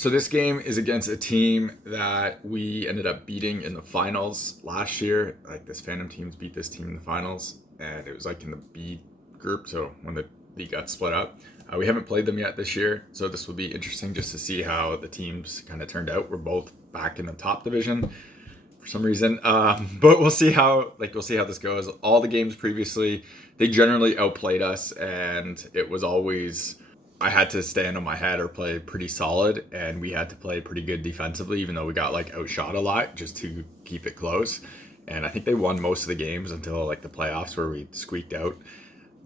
So this game is against a team that we ended up beating in the finals last year. Like this Phantom teams beat this team in the finals, and it was like in the B group. So when the league got split up, we haven't played them yet this year. So this will be interesting just to see how the teams kind of turned out. We're both back in the top division for some reason, but we'll see how this goes. All the games previously, they generally outplayed us, and it was always I had to stand on my head or play pretty solid, and we had to play pretty good defensively, even though we got like outshot a lot just to keep it close. And I think they won most of the games until like the playoffs where we squeaked out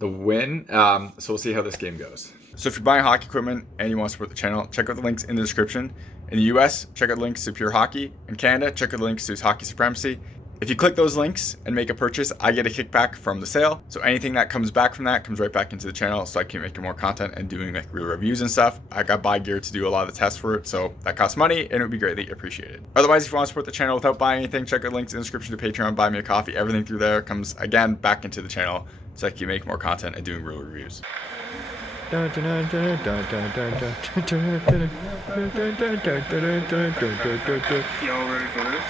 the win. So we'll see how this game goes. So if you're buying hockey equipment and you want to support the channel, check out the links in the description. In the US, check out the links to Pure Hockey. In Canada, check out the links to Hockey Supremacy. If you click those links and make a purchase, I get a kickback from the sale. So anything that comes back from that comes right back into the channel, so I can make more content and doing like real reviews and stuff. I got buy gear to do a lot of the tests for it, so that costs money and it would be greatly appreciated. Otherwise, if you want to support the channel without buying anything, check out the links in the description to Patreon, buy me a coffee. Everything through there comes again back into the channel, so I can make more content and doing real reviews. Y'all ready for this?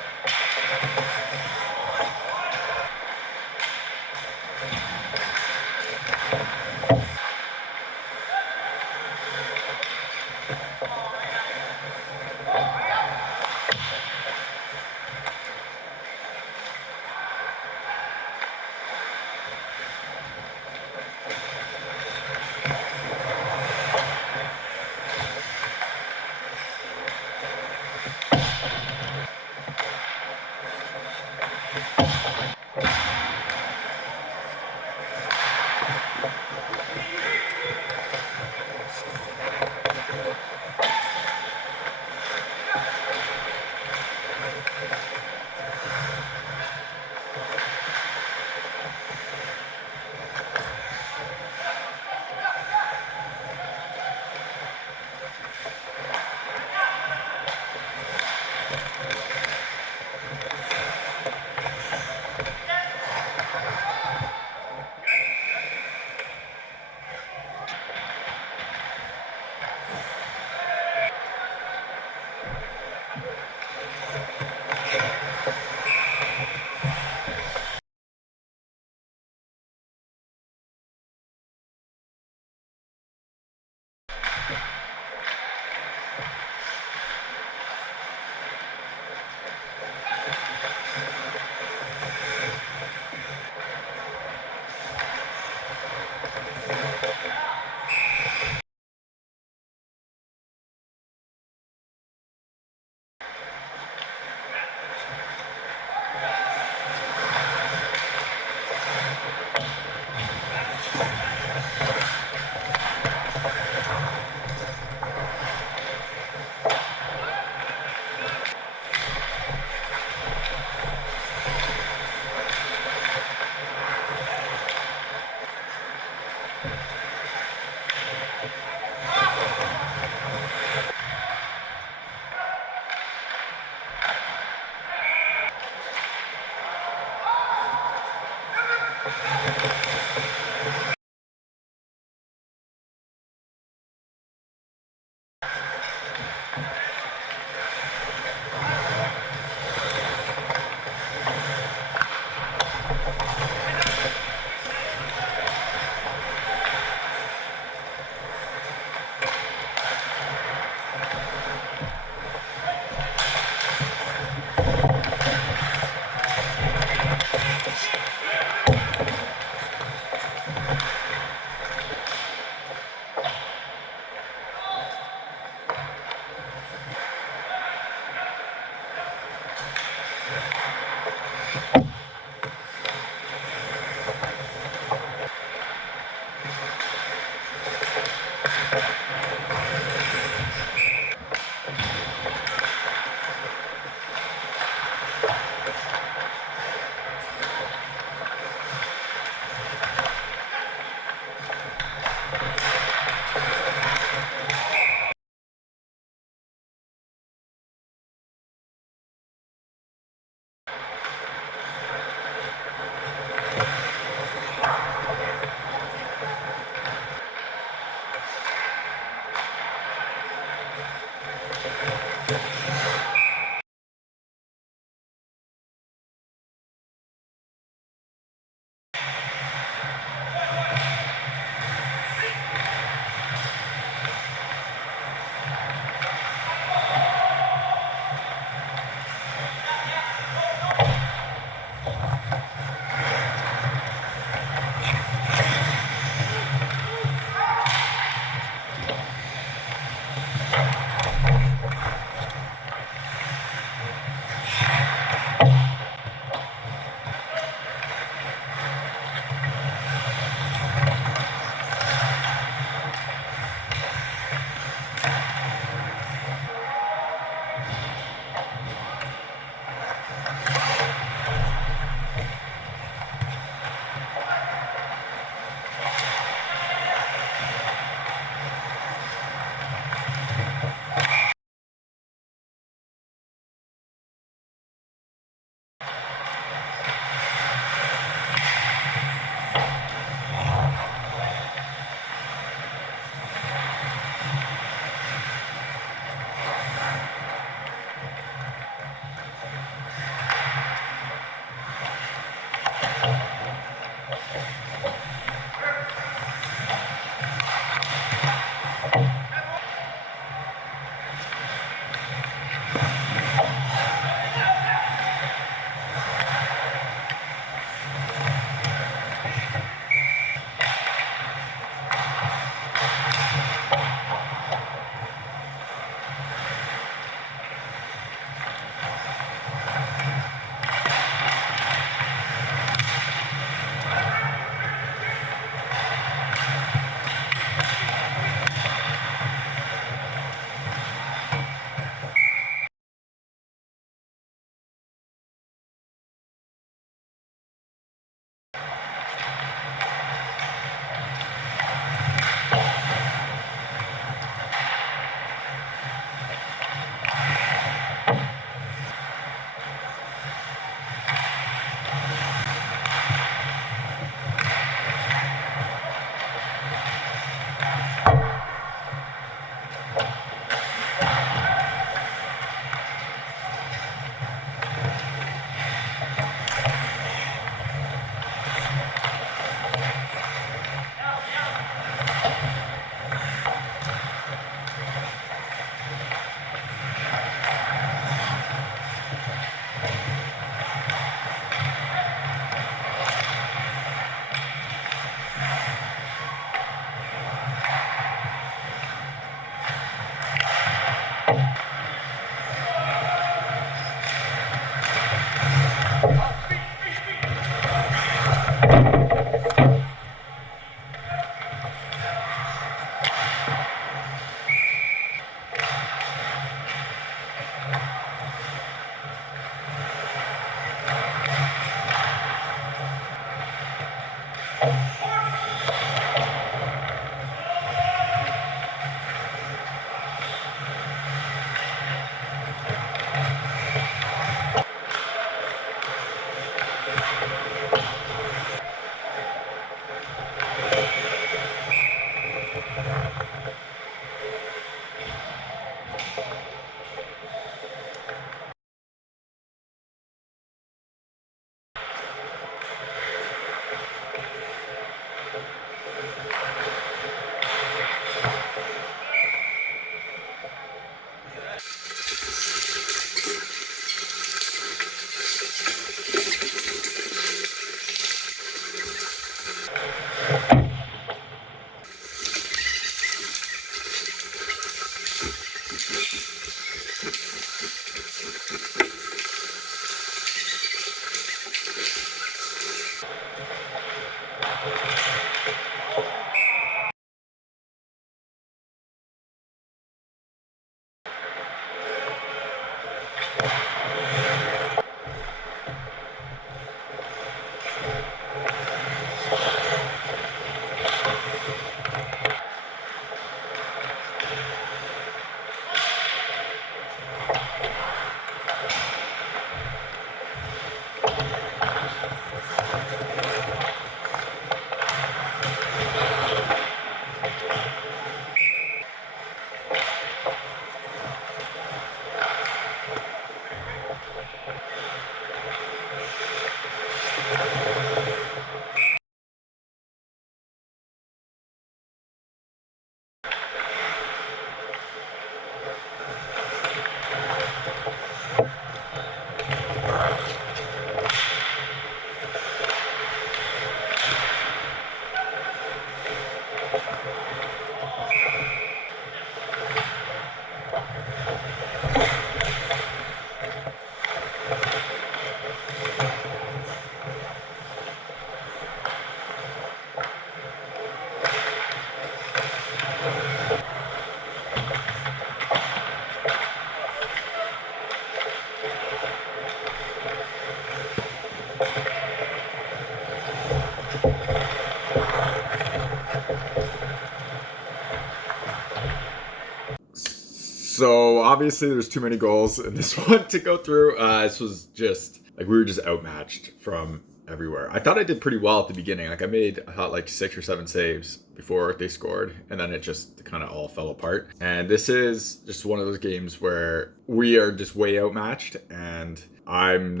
So obviously there's too many goals in this one to go through. This was just like we were just outmatched from everywhere. I thought I did pretty well at the beginning. Like I thought like 6 or 7 saves before they scored, and then it just kind of all fell apart. And this is just one of those games where we are just way outmatched, and I'm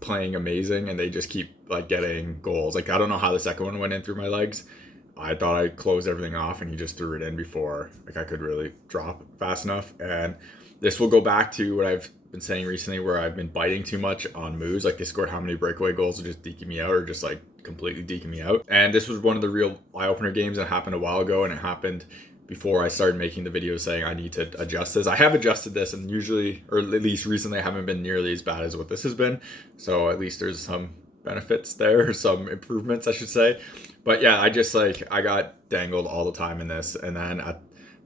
playing amazing, and they just keep like getting goals. Like I don't know how the second one went in through my legs. I thought I closed everything off, and he just threw it in before like I could really drop fast enough. And this will go back to what I've been saying recently, where I've been biting too much on moves. Like they scored how many breakaway goals to just deking me out, or just like completely deking me out. And this was one of the real eye opener games that happened a while ago, and it happened before I started making the video saying I need to adjust this. I have adjusted this, and usually, or at least recently, I haven't been nearly as bad as what this has been. So at least there's some benefits there, or some improvements, I should say. But yeah, I got dangled all the time in this, and then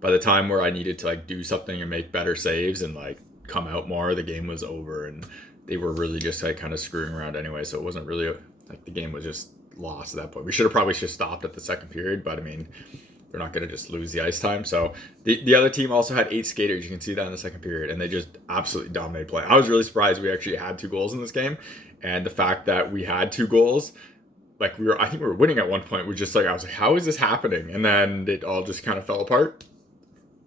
by the time where I needed to like do something and make better saves and like come out more, the game was over, and they were really just like kind of screwing around anyway. So it wasn't really like the game was just lost at that point. We should have probably just stopped at the second period, but I mean, they're not going to just lose the ice time. So the other team also had 8 skaters. You can see that in the second period, and they just absolutely dominated play. I was really surprised we actually had 2 goals in this game, and the fact that we had 2 goals, like I think we were winning at one point. We just like, I was like, how is this happening? And then it all just kind of fell apart.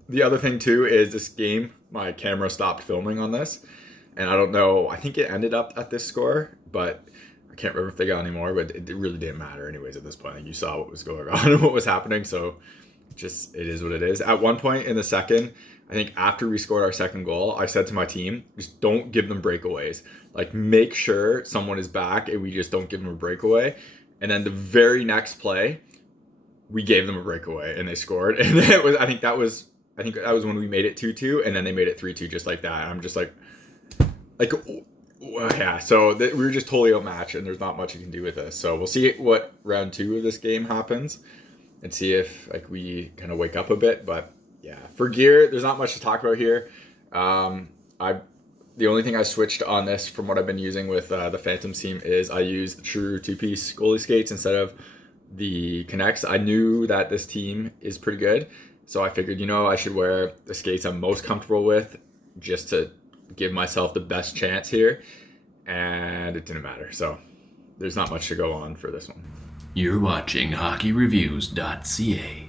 The other thing too is this game, my camera stopped filming on this, and I don't know, I think it ended up at this score, but I can't remember if they got any more, but it really didn't matter anyways at this point. Like, you saw what was going on and what was happening, so just it is what it is. At one point in the second, I think after we scored our second goal, I said to my team, just don't give them breakaways. Like make sure someone is back and we just don't give them a breakaway. And then the very next play, we gave them a breakaway and they scored. And then I think that was when we made it 2-2, and then they made it 3-2 just like that. And I'm just like yeah. So we were just totally outmatched, and there's not much you can do with this. So we'll see what round 2 of this game happens, and see if like we kind of wake up a bit. But yeah, for gear, there's not much to talk about here. The only thing I switched on this from what I've been using with the Phantom team is I use the true 2-piece goalie skates instead of the Connects. I knew that this team is pretty good, so I figured, I should wear the skates I'm most comfortable with just to give myself the best chance here, and it didn't matter. So there's not much to go on for this one. You're watching HockeyReviews.ca.